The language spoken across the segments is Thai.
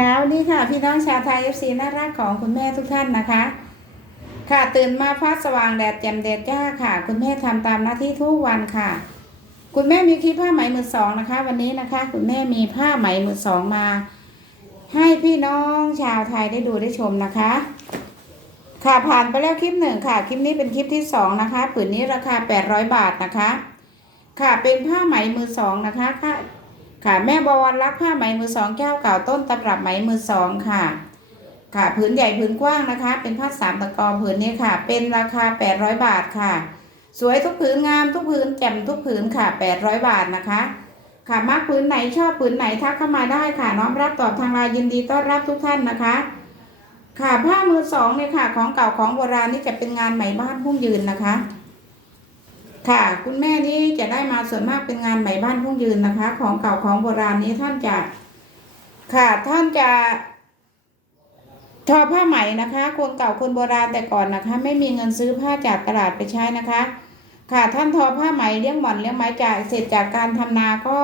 ค่ะวันนี้ค่ะพี่น้องชาวไทยเอฟซีน่ารักของคุณแม่ทุกท่านนะคะ ค่ะตื่นมาฟ้าสว่างแดดแจ่มแดดจ้าค่ะ คุณแม่ทำตามหน้าที่ทุกวันค่ะ คุณแม่มีคลิปผ้าไหมมือสองนะคะ วันนี้นะคะ คุณแม่มีผ้าไหมมือสองมา ให้พี่น้องชาวไทยได้ดูได้ชมนะคะ ค่ะผ่านไปแล้วคลิปหนึ่งค่ะ คลิปนี้เป็นคลิปที่สองนะคะ ผืนนี้ราคา800บาทนะคะ ค่ะเป็นผ้าไหมมือสองนะคะค่ะ ค่ะแม่บวรรักผ้าไหมมือสองแก้วเก่าต้นตำรับไหมมือสองค่ะ ค่ะผืนใหญ่ผืนกว้างนะคะ เป็นผ้าสามตะกอผืนนี้ค่ะ เป็นราคา 800 บาทค่ะ สวยทุกผืนงามทุกผืนแจ่มทุกผืนค่ะ 800 บาทนะคะ ค่ะมากผืนไหนชอบผืนไหนทักเข้ามาได้ค่ะ น้อมรับตอบทางไลน์ยินดีต้อนรับทุกท่านนะคะ ค่ะผ้ามือสองเนี่ยค่ะ ของเก่าของโบราณนี่จะเป็นงานไหมบ้านพุ่งยืนนะคะ ค่ะ คุณแม่นี่จะได้มาส่วนมากเป็นงานไหมบ้านพุ่งยืนนะคะ ของเก่าของโบราณนี้ท่านจะ ค่ะท่านจะทอผ้าไหมนะคะ คนเก่าคนโบราณแต่ก่อนนะคะ ไม่มีเงินซื้อผ้าจากตลาดไปใช้นะคะ ค่ะท่านทอผ้าไหมเลี้ยงหมอนเลี้ยงไหมจากเสร็จจากการทำนาก็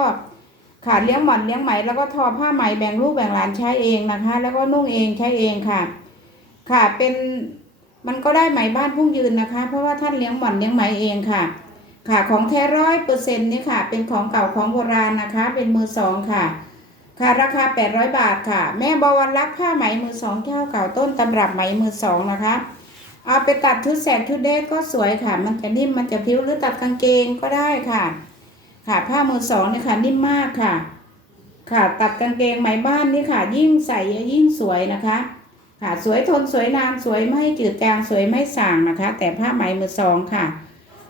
ค่ะเลี้ยงหมอนเลี้ยงไหมแล้วก็ทอผ้าไหมแบ่งลูกแบ่งหลานใช้เองนะคะ แล้วก็นุ่งเองใช้เองค่ะ ค่ะเป็นมันก็ได้ไหมบ้านพุ่งยืนนะคะ เพราะว่าท่านเลี้ยงหมอนเลี้ยงไหมเองค่ะ ค่ะของแท้ร้อยเปอร์เซ็นต์นี่ค่ะ เป็นของเก่าของโบราณนะคะ เป็นมือสองค่ะ ค่ะราคา 800 บาทค่ะ แม่บวรรักผ้าไหมมือสองเจ้าเก่าต้นตำรับไหมมือสองนะคะ เอาไปตัดชุดแสกชุดเดทก็สวยค่ะ มันจะนิ่มมันจะพิ้วหรือตัดกางเกงก็ได้ค่ะ ค่ะผ้ามือสองเนี่ยค่ะนิ่มมากค่ะ ค่ะตัดกางเกงไหมบ้านนี่ค่ะ ยิ่งใส่ยิ่งสวยนะคะ ค่ะสวยทนสวยนานสวยไม่จืดจางสวยไม่ส่างนะคะ แต่ผ้าไหมมือสองค่ะ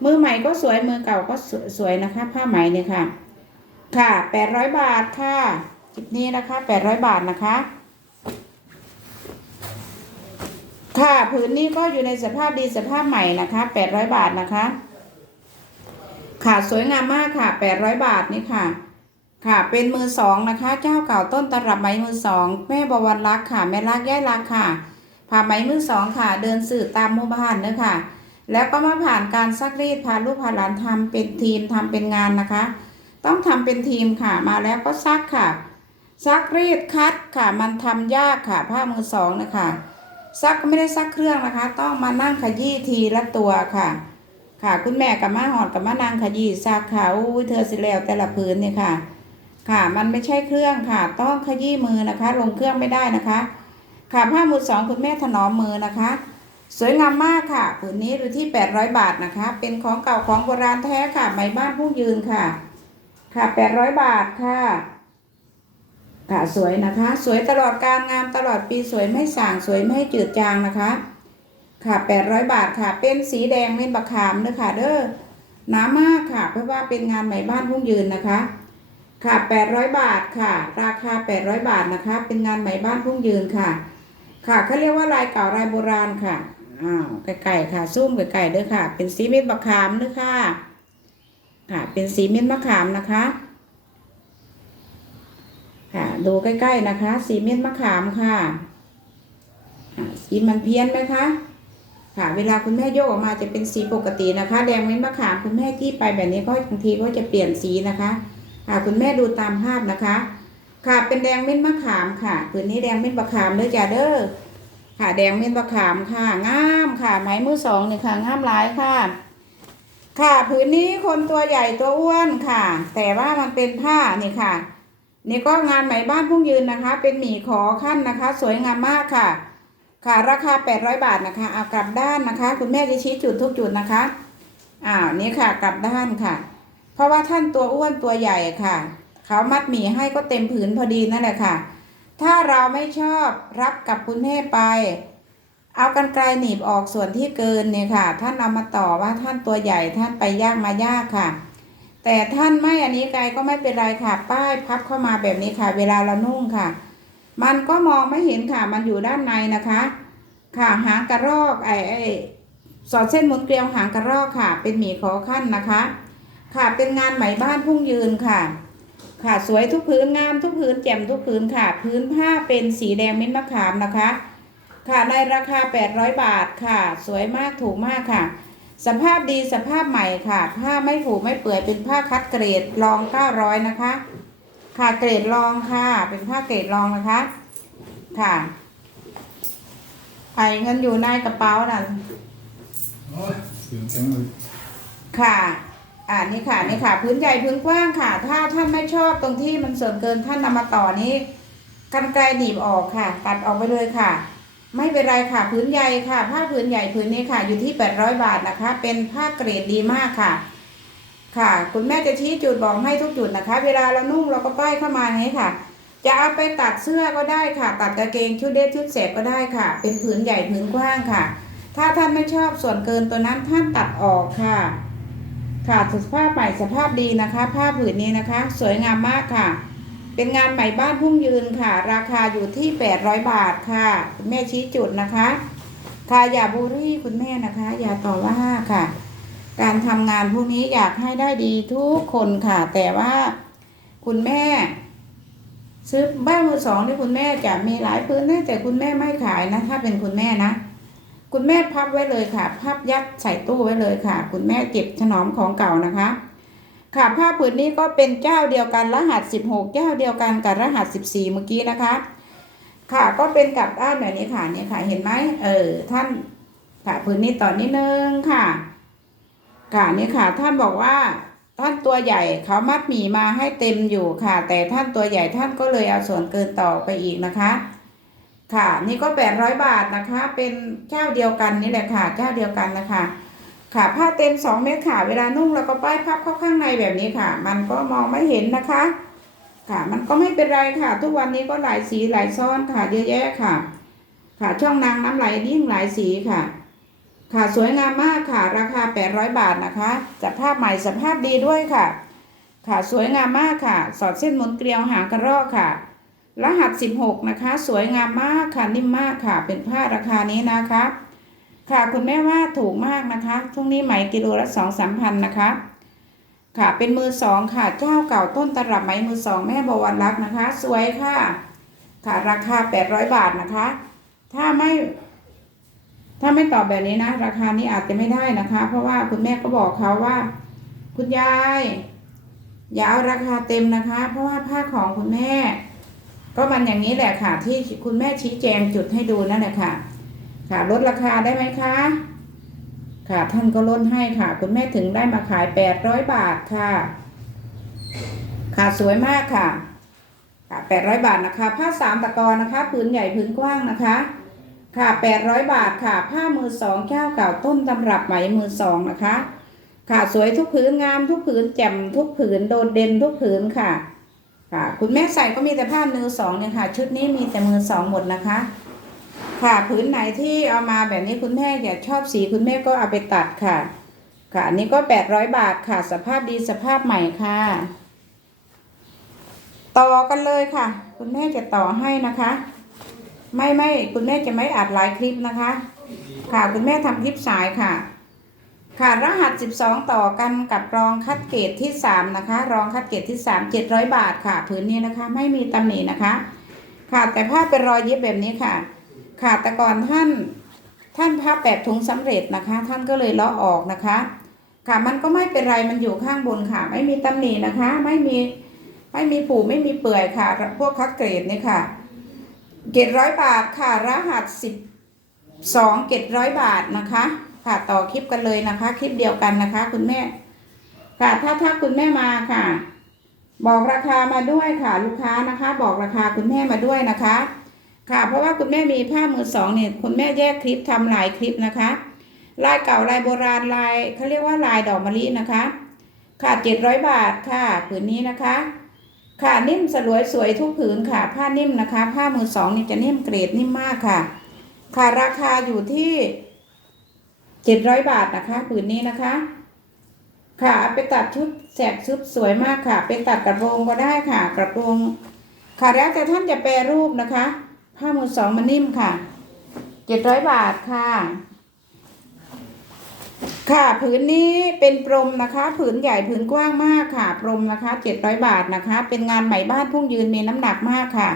มือใหม่ก็สวยมือเก่าก็สวยสวยนะคะ ผ้าไหมเนี่ยค่ะ ค่ะแปดร้อยบาทค่ะคลิปนี้นะคะแปดร้อยบาทนะคะ ค่ะผืนนี้ก็อยู่ในสภาพดีสภาพใหม่นะคะแปดร้อยบาทนะคะ ค่ะสวยงามมากค่ะแปดร้อยบาทนี่ค่ะค่ะ เป็นมือสองนะคะ เจ้าเก่าต้นตำรับไหมมือสองแม่บวรรักค่ะ แม่รักแย่รักค่ะผ่าไหมมือสองค่ะ เดินสื่อตามหมู่บ้านเนอะค่ะ แล้วก็มาผ่านการซักรีดพาลูกพาหลานทำเป็นทีมทำเป็นงานนะคะ ต้องทำเป็นทีมค่ะมาแล้วก็ซักค่ะ ซักรีดคัดค่ะ มันทำยากค่ะผ้ามือสองนะคะซักก็ไม่ได้ซักเครื่องนะคะ ต้องมานั่งขยี้ทีละตัวค่ะ ค่ะคุณแม่กับมาหอดกับมานางขยี้ซักค่ะอุ้ยเธอสิแล้วแต่ละพื้นเนี่ยค่ะ ค่ะมันไม่ใช่เครื่องค่ะ ต้องขยี้มือนะคะ ลงเครื่องไม่ได้นะคะ ค่ะผ้ามือสองคุณแม่ถนอมมือนะคะ สวยงามมากค่ะผืนนี้อยู่ที่ 800 บาทนะคะ เป็นของเก่าของโบราณแท้ค่ะไหมบ้านผู้ยืนค่ะ ค่ะ 800 บาทค่ะ ค่ะสวยนะคะ สวยตลอดการงามตลอดปีสวยไม่ส่างสวยไม่จืดจางนะคะ ค่ะ 800 บาทค่ะ เป็นสีแดงเป็นบักขามเด้อค่ะ เด้อหนามากค่ะ เพราะว่าเป็นงานไหมบ้านผู้ยืนนะคะ ค่ะ 800 บาทค่ะ ราคา 800 บาทนะคะ เป็นงานไหมบ้านพุ่งยืนค่ะ ค่ะเขาเรียกว่าลายเก่าลายโบราณค่ะ อ้าวไก่ๆค่ะซุ่มไก่ๆเด้อค่ะ เป็นสีเม็ดมะขามเด้อค่ะ ค่ะ เป็นสีเม็ดมะขามนะคะ ค่ะ ดูใกล้ๆนะคะ สีเม็ดมะขามค่ะอ่าสีมันเพี้ยนไหมคะค่ะ เวลาคุณแม่โยกออกมาจะเป็นสีปกตินะคะ แดงเม็ดมะขามคุณแม่ที่ไปแบบนี้ก็บางทีก็จะเปลี่ยนสีนะคะค่ะคุณแม่ดูตามภาพนะคะ ค่ะเป็นแดงเม็ดมะขามค่ะผืนนี้แดงเม็ดมะขามเด้อจ้าเด้อ ค่ะแดงเม็ดมะขามค่ะงามค่ะไม้มือสองนี่ค่ะงามหลายค่ะ ค่ะผืนนี้คนตัวใหญ่ตัวอ้วนค่ะ แต่ว่ามันเป็นผ้านี่ค่ะ นี่ก็งานไหมบ้านพุ่งยืนนะคะ เป็นหมี่ขอขั้นนะคะ สวยงามมากค่ะ ค่ะราคา 800 บาทนะคะเอากลับด้านนะคะ คุณแม่จะชี้จุดทุกจุดนะคะอ่านี่ค่ะกลับด้านค่ะ เพราะว่าท่านตัวอ้วนตัวใหญ่ค่ะ เขามัดหมี่ให้ก็เต็มผืนพอดีนั่นแหละค่ะ ถ้าเราไม่ชอบรับกับคุณแม่ไป เอากันไกลหนีบออกส่วนที่เกินเนี่ยค่ะ ท่านเอามาต่อว่าท่านตัวใหญ่ท่านไปยากมายากค่ะ แต่ท่านไม่อันนี้ไกลก็ไม่เป็นไรค่ะ ป้ายพับเข้ามาแบบนี้ค่ะ เวลาเรานุ่งค่ะ มันก็มองไม่เห็นค่ะ มันอยู่ด้านในนะคะ ค่ะหางกระรอกไอ้ไอ้สอดเส้นหมุนเกลียวหางกระรอกค่ะ เป็นหมีขอขั้นนะคะ ค่ะเป็นงานไหมบ้านพุ่งยืนค่ะ ค่ะสวยทุกพื้นงามทุกพื้นแจ่มทุกพื้นค่ะ พื้นผ้าเป็นสีแดงเม็ดมะขามนะคะ ค่ะในราคา 800 บาทค่ะ สวยมากถูกมากค่ะ สภาพดีสภาพใหม่ค่ะ ผ้าไม่ผูไม่เปื่อยเป็นผ้าคัดเกรดรอง 900 นะคะ ค่ะเกรดรองค่ะ เป็นผ้าเกรดรองนะคะ ค่ะไอ้เงินอยู่ในกระเป๋าน่ะโอ้ยเสียงแข็งเลยค่ะ อ่านี่ค่ะนี่ค่ะ พื้นใหญ่พื้นกว้างค่ะ ถ้าท่านไม่ชอบตรงที่มันส่วนเกินท่านนำมาต่อนี้กันไกลหนีบออกค่ะ ตัดออกไปเลยค่ะ ไม่เป็นไรค่ะพื้นใหญ่ค่ะ ผ้าพื้นใหญ่พื้นนี้ค่ะ อยู่ที่800บาทนะคะ เป็นผ้าเกรดดีมากค่ะ ค่ะ คุณแม่จะชี้จุดบอกให้ทุกจุดนะคะ เวลาเรานุ่งเราก็ป้ายเข้ามาอย่างนี้ค่ะ จะเอาไปตัดเสื้อก็ได้ค่ะ ตัดกางเกงชุดเดรสชุดเสกก็ได้ค่ะ เป็นผืนใหญ่ผืนกว้างค่ะ ถ้าท่านไม่ชอบส่วนเกินตัวนั้นท่านตัดออกค่ะ ค่ะสภาพใหม่สภาพดีนะคะ ผ้าผืนนี้นะคะ สวยงามมากค่ะ เป็นงานใหม่บ้านพุ่งยืนค่ะ ราคาอยู่ที่ 800 บาทค่ะ คุณแม่ชี้จุดนะคะ ค่ะอย่าบูลลี่คุณแม่นะคะ อย่าต่อว่าค่ะ การทำงานพวกนี้อยากให้ได้ดีทุกคนค่ะ แต่ว่าคุณแม่ ซื้อบ้านมือสองที่คุณแม่จะมีหลายพื้นนะแต่คุณแม่ไม่ขายนะ ถ้าเป็นคุณแม่นะ คุณแม่พับไว้เลยค่ะ พับยัดใส่ตู้ไว้เลยค่ะ คุณแม่เก็บถนอมของเก่านะคะ ค่ะผ้าผืนนี้ก็เป็นเจ้าเดียวกันรหัส 16 เจ้าเดียวกันกับรหัส 14 เมื่อกี้นะคะ ค่ะก็เป็นกับด้านแบบนี้ค่ะเนี่ยค่ะเห็นไหมเออท่านค่ะผืนนี้ต่อนิดนึงค่ะค่ะนี่ค่ะท่านบอกว่าท่านตัวใหญ่เขามัดหมี่มาให้เต็มอยู่ค่ะ แต่ท่านตัวใหญ่ท่านก็เลยเอาส่วนเกินต่อไปอีกนะคะ ค่ะ นี่ก็แปดร้อยบาทนะคะ เป็นเจ้าเดียวกันนี่แหละค่ะเจ้าเดียวกันนะคะค่ะผ้าเต็มสองเมตรค่ะ เวลานุ่งเราก็ป้ายพับเข้าข้างในแบบนี้ค่ะ มันก็มองไม่เห็นนะคะ ค่ะ มันก็ไม่เป็นไรค่ะ ทุกวันนี้ก็หลายสีหลายซ้อนค่ะเยอะแยะค่ะ ค่ะช่องนางน้ำไหลยิ่งหลายสีค่ะ ค่ะสวยงามมากค่ะ ราคา 800 บาทนะคะสภาพใหม่สภาพดีด้วยค่ะ ค่ะสวยงามมากค่ะ สอดเส้นหมุนเกลียวหางกระรอกค่ะ รหัส 16 นะคะ สวยงามมากค่ะนิ่มมากค่ะ เป็นผ้าราคานี้นะคะ ค่ะคุณแม่ว่าถูกมากนะคะช่วงนี้ไหมกิโลละสองสามพันนะคะ ค่ะเป็นมือสองค่ะเจ้าเก่าต้นตรับไหมมือสองแม่บวรรักษ์นะคะ สวยค่ะ ค่ะราคา 800 บาทนะคะ ถ้าไม่ ถ้าไม่ตอบแบบนี้นะ ราคานี้อาจจะไม่ได้นะคะ เพราะว่าคุณแม่ก็บอกเขาว่า คุณยาย อย่าเอาราคาเต็มนะคะ เพราะว่าผ้าของคุณแม่ ก็มันอย่างนี้แหละค่ะ ที่คุณแม่ชี้แจงจุดให้ดูนั่นแหละค่ะ ค่ะลดราคาได้ไหมคะ ค่ะท่านก็ลดให้ค่ะ คุณแม่ถึงได้มาขายแปดร้อยบาทค่ะ ค่ะสวยมากค่ะค่ะแปดร้อยบาทนะคะ ผ้าสามตะกอนนะคะผืนใหญ่ผืนกว้างนะคะ ค่ะแปดร้อยบาทค่ะ ผ้ามือสองเจ้าเก่าต้นตำรับไหมมือสองนะคะ ค่ะสวยทุกผืนงามทุกผืนแจ่มทุกผืนโดดเด่นทุกผืนค่ะ ค่ะคุณแม่ใส่ก็มีแต่ผ้ามือสองเนี่ยค่ะ ชุดนี้มีแต่มือสองหมดนะคะ ค่ะผืนไหนที่เอามาแบบนี้คุณแม่อยากชอบสีคุณแม่ก็เอาไปตัดค่ะ ค่ะอันนี้ก็แปดร้อยบาทค่ะ สภาพดีสภาพใหม่ค่ะ ต่อกันเลยค่ะ คุณแม่จะต่อให้นะคะ ไม่ไม่คุณแม่จะไม่อัดหลายคลิปนะคะ ค่ะคุณแม่ทำคลิปสายค่ะ ค่ะรหัส 12 ต่อกันกับรองคัดเกรดที่ 3 นะคะ รองคัดเกรดที่ 3 700 บาทค่ะผืนนี้นะคะไม่มีตำหนินะคะ ค่ะแต่ผ้าเป็นรอยเย็บแบบนี้ค่ะ ค่ะแต่ก่อนท่านท่านพับแบบถุงสำเร็จนะคะ ท่านก็เลยเลาะออกนะคะ ค่ะมันก็ไม่เป็นไรมันอยู่ข้างบนค่ะ ไม่มีตำหนินะคะ ไม่มีไม่มีปูไม่มีเปื่อยค่ะ พวกคัดเกรดนี่ค่ะเจ็ดร้อยบาทค่ะรหัสสิบสองเจ็ดร้อยบาทนะคะ ค่ะต่อคลิปกันเลยนะคะ คลิปเดียวกันนะคะ คุณแม่ ค่ะ ถ้าถ้าคุณแม่มาค่ะ บอกราคามาด้วยค่ะลูกค้านะคะ บอกราคาคุณแม่มาด้วยนะคะ ค่ะ เพราะว่าคุณแม่มีผ้ามือสองเนี่ยคุณแม่แยกคลิปทำหลายคลิปนะคะลายเก่าลายโบราณลายเขาเรียกว่าลายดอกมะลินะคะ ค่ะเจ็ดร้อยบาทค่ะผืนนี้นะคะ ค่ะนิ่มสลวยสวยทุกผืนค่ะ ผ้านิ่มนะคะ ผ้ามือสองนี่จะนิ่มเกรดนิ่มมากค่ะ ค่ะราคาอยู่ที่ เจ็ดร้อยบาทนะคะผืนนี้นะคะ ค่ะเอาไปตัดชุดแสกชุดสวยมากค่ะ ไปตัดกระโปรงก็ได้ค่ะ กระโปรงค่ะแล้วแต่ท่านจะแปรรูปนะคะ ผ้ามือสองมันนิ่มค่ะเจ็ดร้อยบาทค่ะ ค่ะผืนนี้เป็นปรมนะคะ ผืนใหญ่ผืนกว้างมากค่ะ ปรมนะคะเจ็ดร้อยบาทนะคะ เป็นงานไหมบ้านพุ่งยืนมีน้ำหนักมากค่ะ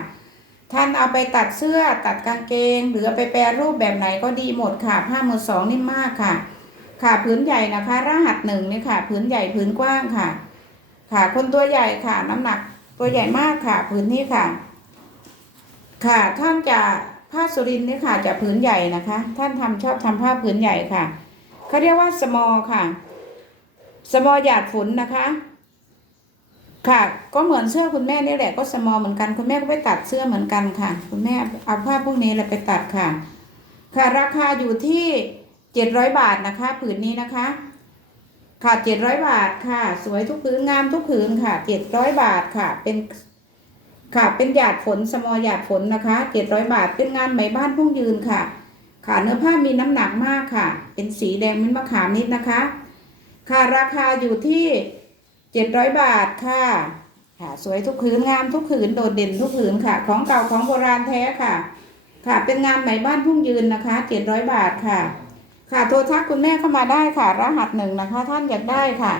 ท่านเอาไปตัดเสื้อตัดกางเกง หรือไปแปรรูปแบบไหนก็ดีหมดค่ะ ผ้ามือสองนิ่มากค่ะ ค่ะผืนใหญ่นะคะ รหัสหนึ่งนี่ค่ะผืนใหญ่ผืนกว้างค่ะ ค่ะ คนตัวใหญ่ค่ะ น้ำหนักตัวใหญ่มากค่ะผืนนี้ค่ะ ค่ะท่านจะผ้าสุรินนี่ค่ะจะผืนใหญ่นะคะ ท่านทำชอบทำผ้าผืนใหญ่ค่ะเขาเรียกว่าสมอค่ะ สมอหยาดฝนนะคะ ค่ะ ก็เหมือนเสื้อคุณแม่นี่แหละก็สมอเหมือนกันคุณแม่ก็ไปตัดเสื้อเหมือนกันค่ะ คุณแม่เอาผ้าพวกนี้แหละไปตัดค่ะ ค่ะราคาอยู่ที่เจ็ดร้อยบาทนะคะผืนนี้นะคะ ค่ะเจ็ดร้อยบาทค่ะ สวยทุกผืนงามทุกผืนค่ะเจ็ดร้อยบาทค่ะ เป็นค่ะเป็นหยาดฝนสมอหยาดฝนนะคะเจ็ดร้อยบาทเป็นงานไหมบ้านพุ่งยืนค่ะ ค่ะเนื้อผ้ามีน้ำหนักมากค่ะ เป็นสีแดงเป็นมะขามนิดนะคะ ค่ะราคาอยู่ที่ เจ็ดร้อยบาทค่ะ ค่ะ สวยทุกผืนงามทุกผืนโดดเด่นทุกผืนค่ะ ของเก่าของโบราณแท้ค่ะ ค่ะ เป็นงานไหมบ้านพุ่งยืนนะคะเจ็ดร้อยบาทค่ะ ค่ะโทรทักคุณแม่เข้ามาได้ค่ะ รหัสหนึ่งนะคะ ท่านอยากได้ค่ะ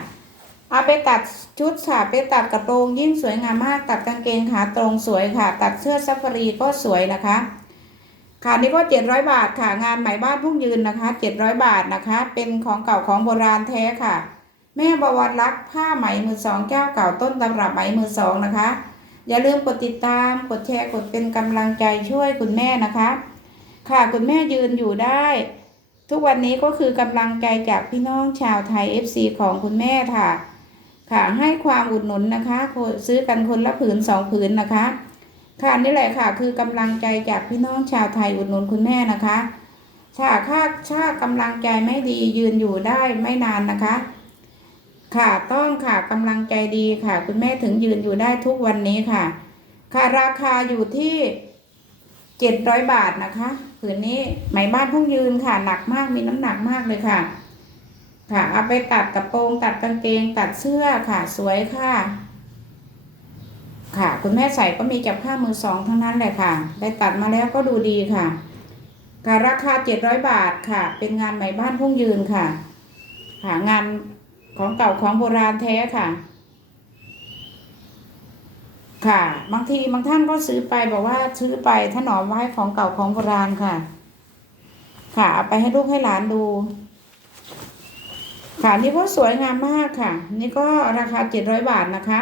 เอาไปตัดชุดค่ะไปตัดกระโปรงยิ่งสวยงามมาก ตัดกางเกงขาตรงสวยค่ะ ตัดเสื้อซัฟฟารีก็สวยนะคะ ค่ะนี่ก็เจ็ดร้อยบาทค่ะ งานไหมบ้านพุ่งยืนนะคะเจ็ดร้อยบาทนะคะ เป็นของเก่าของโบราณแท้ค่ะ แม่บวรรักษ์ผ้าไหมมือสองเจ้าเก่าต้นตำรับไหมมือสองนะคะ อย่าลืมกดติดตาม กดแชร์กดเป็นกำลังใจช่วยคุณแม่นะคะ ค่ะคุณแม่ยืนอยู่ได้ ทุกวันนี้ก็คือกำลังใจจากพี่น้องชาวไทย FC ของคุณแม่ค่ะ ค่ะให้ความอุดหนุนนะคะ ซื้อกันคนละผืนสองผืนนะคะ ค่ะนี่แหละค่ะ คือกำลังใจจากพี่น้องชาวไทยอุดหนุนคุณแม่นะคะถ้าค่าถ้ากำลังใจไม่ดียืนอยู่ได้ไม่นานนะคะ ค่ะต้องค่ะกำลังใจดีค่ะ คุณแม่ถึงยืนอยู่ได้ทุกวันนี้ค่ะ ค่ะราคาอยู่ที่เจ็ดร้อยบาทนะคะผืนนี้ไหมบ้านพุ่งยืนค่ะ หนักมากมีน้ำหนักมากเลยค่ะ ค่ะ เอาไปตัดกระโปรงตัดกางเกงตัดเสื้อค่ะ สวยค่ะ ค่ะ คุณแม่ใส่ก็มีจากผ้ามือสองทั้งนั้นเลยค่ะ ได้ตัดมาแล้วก็ดูดีค่ะค่ะราคาเจ็ดร้อยบาทค่ะ เป็นงานไหมบ้านพุ่งยืนค่ะ ค่ะงาน ของเก่าของโบราณแท้ค่ะ ค่ะ บางทีบางท่านก็ซื้อไปบอกว่าซื้อไปถนอมไว้ของเก่าของโบราณค่ะ ค่ะเอาไปให้ลูกให้หลานดู ค่ะนี่ก็สวยงามมากค่ะ นี่ก็ราคาเจ็ดร้อยบาทนะคะ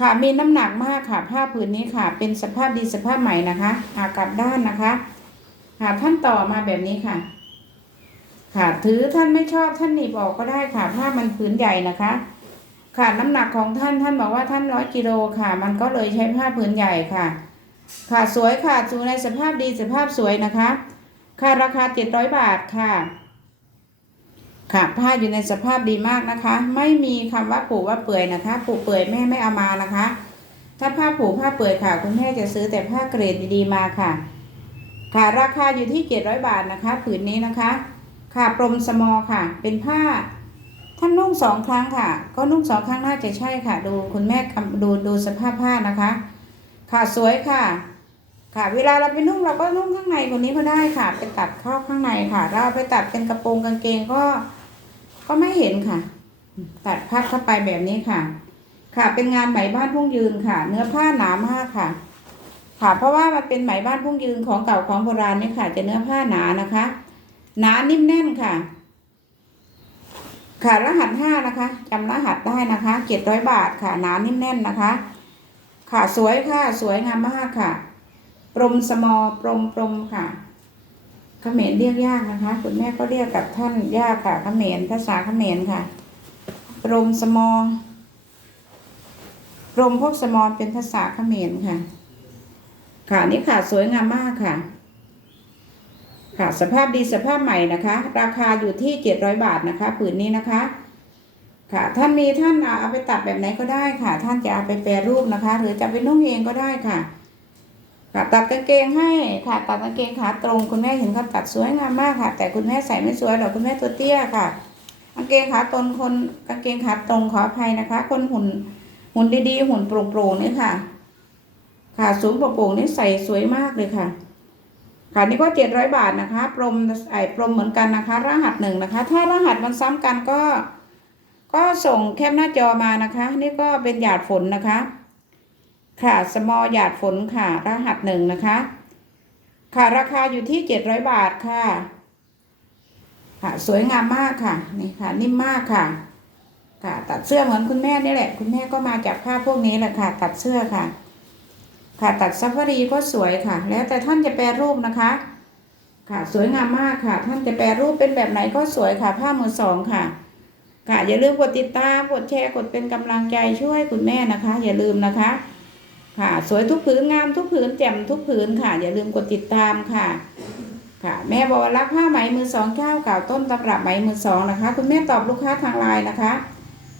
ค่ะมีน้ำหนักมากค่ะ ผ้าผืนนี้ค่ะ เป็นสภาพดีสภาพใหม่นะคะอากลับด้านนะคะค่ะท่านต่อมาแบบนี้ค่ะ ค่ะถือท่านไม่ชอบท่านหนีบออกก็ได้ค่ะผ้ามันผืนใหญ่นะคะค่ะน้ำหนักของท่านท่านบอกว่าท่านร้อยกิโลค่ะ มันก็เลยใช้ผ้าผืนใหญ่ค่ะ ค่ะสวยค่ะอยู่ในสภาพดีสภาพสวยนะคะ ค่ะราคาเจ็ดร้อยบาทค่ะ ค่ะผ้าอยู่ในสภาพดีมากนะคะ ไม่มีคำว่าผูว่าเปื่อยนะคะผูเปื่อยแม่ไม่เอามานะคะ ถ้าผ้าผูผ้าเปื่อยค่ะ คุณแม่จะซื้อแต่ผ้าเกรดดีๆมาค่ะ ค่ะราคาอยู่ที่เจ็ดร้อยบาทนะคะ ผืนนี้นะคะ ค่ะปรมสมอค่ะ เป็นผ้าท่านนุ่งสองครั้งค่ะ ก็นุ่งสองครั้งน่าจะใช่ค่ะ ดูคุณแม่กำดูดูสภาพผ้านะคะ ค่ะสวยค่ะ ค่ะเวลาเราไปนุ่งเราก็นุ่งข้างในคนนี้ก็ได้ค่ะ ไปตัดเข้าข้างในค่ะ เราเอาไปตัดเป็นกระโปรงกางเกงก็ ก็ไม่เห็นค่ะ ตัดพับเข้าไปแบบนี้ค่ะ ค่ะเป็นงานไหมบ้านพุ่งยืนค่ะ เนื้อผ้าหนามากค่ะ ค่ะ เพราะว่ามันเป็นไหมบ้านพุ่งยืนของเก่าของโบราณนี่ค่ะ จะเนื้อผ้าหนานะคะ หนานิ่มแน่นค่ะ ค่ะรหัสห้านะคะจำรหัสได้นะคะเจ็ดร้อยบาทค่ะ หนานิ่มแน่นนะคะ ค่ะสวยค่ะ สวยงามมากค่ะปรมสมอปรมปรมค่ะเขมรเรียกยากนะคะ คุณแม่ก็เรียกกับท่านยากค่ะเขมรภาษาเขมรค่ะปรมสมอปรมพวกสมอเป็นภาษาเขมรค่ะ ค่ะนี่ค่ะสวยงามมากค่ะ ค่ะสภาพดีสภาพใหม่นะคะ ราคาอยู่ที่เจ็ดร้อยบาทนะคะผืนนี้นะคะ ค่ะท่านมีท่านเอาไปตัดแบบไหนก็ได้ค่ะ ท่านจะเอาไปแปรรูปนะคะ หรือจะไปนุ่งเองก็ได้ค่ะ ค่ะตัดกางเกงให้ค่ะตัดกางเกงขาตรงคุณแม่เห็นเขาตัดสวยงามมากค่ะ แต่คุณแม่ใส่ไม่สวยหรอกคุณแม่ตัวเตี้ยค่ะกางเกงขาตรงคนกางเกงขาตรงขออภัยนะคะ คนหุ่นหุ่นดีๆหุ่นโปร่งๆนี่ค่ะ ค่ะสูงโปร่งๆนี่ใส่สวยมากเลยค่ะ ค่ะนี่ก็เจ็ดร้อยบาทนะคะปรมไอ้ปรมเหมือนกันนะคะ รหัสหนึ่งนะคะ ถ้ารหัสมันซ้ำกันก็ ก็ส่งแคปหน้าจอมานะคะ นี่ก็เป็นหยาดฝนนะคะ ค่ะสมอหยาดฝนค่ะ รหัสหนึ่งนะคะ ค่ะราคาอยู่ที่เจ็ดร้อยบาทค่ะ ค่ะสวยงามมากค่ะนี่ค่ะ นิ่มมากค่ะ ค่ะ ตัดเสื้อเหมือนคุณแม่นี่แหละ คุณแม่ก็มาจากผ้าพวกนี้แหละค่ะ ตัดเสื้อค่ะ ค่ะตัดซัฟฟารีก็สวยค่ะ แล้วแต่ท่านจะแปรรูปนะคะ ค่ะสวยงามมากค่ะ ท่านจะแปรรูปเป็นแบบไหนก็สวยค่ะ ผ้ามือสองค่ะ ค่ะอย่าลืมกดติดตามกดแชร์กดเป็นกำลังใจช่วยคุณแม่นะคะ อย่าลืมนะคะ ค่ะ สวยทุกผืนงามทุกผืนแจ่มทุกผืนค่ะ อย่าลืมกดติดตามค่ะ ค่ะแม่บอกว่ารับผ้าไหมมือสองเจ้าเก่าต้นตำรับไหมมือสองนะคะ คุณแม่ตอบลูกค้าทางไลน์นะคะ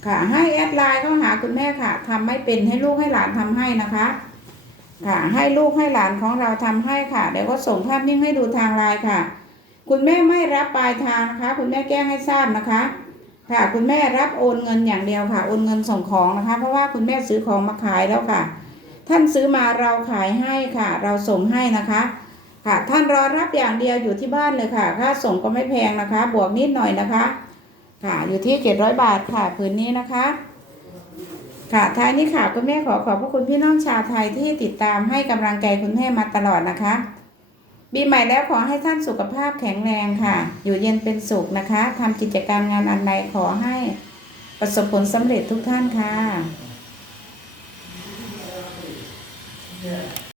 ค่ะให้แอดไลน์เข้าหาคุณแม่ค่ะทำไม่เป็นให้ลูกให้หลานทำให้นะคะ ค่ะ ให้ลูกให้หลานของเราทำให้ค่ะเดี๋ยวก็ส่งภาพนิ่งให้ดูทางไลน์ค่ะ คุณแม่ไม่รับปลายทางนะคะ คุณแม่แจ้งให้ทราบนะคะ ค่ะ คุณแม่รับโอนเงินอย่างเดียวค่ะ โอนเงินส่งของนะคะ เพราะว่าคุณแม่ซื้อของมาขายแล้วค่ะ ท่านซื้อมาเราขายให้ค่ะ เราส่งให้นะคะ ค่ะ ท่านรอรับอย่างเดียวอยู่ที่บ้านเลยค่ะ ค่าส่งก็ไม่แพงนะคะ บวกนิดหน่อยนะคะ ค่ะ อยู่ที่เจ็ดร้อยบาทค่ะผืนนี้นะคะ ค่ะท้ายนี้ค่ะคุณแม่ขอขอบพระคุณพี่น้องชาวไทยที่ติดตามให้กำลังใจคุณแม่มาตลอดนะคะปีใหม่แล้วขอให้ท่านสุขภาพแข็งแรงค่ะ อยู่เย็นเป็นสุขนะคะทำกิจกรรมงานอันใดขอให้ประสบผลสำเร็จทุกท่านค่ะ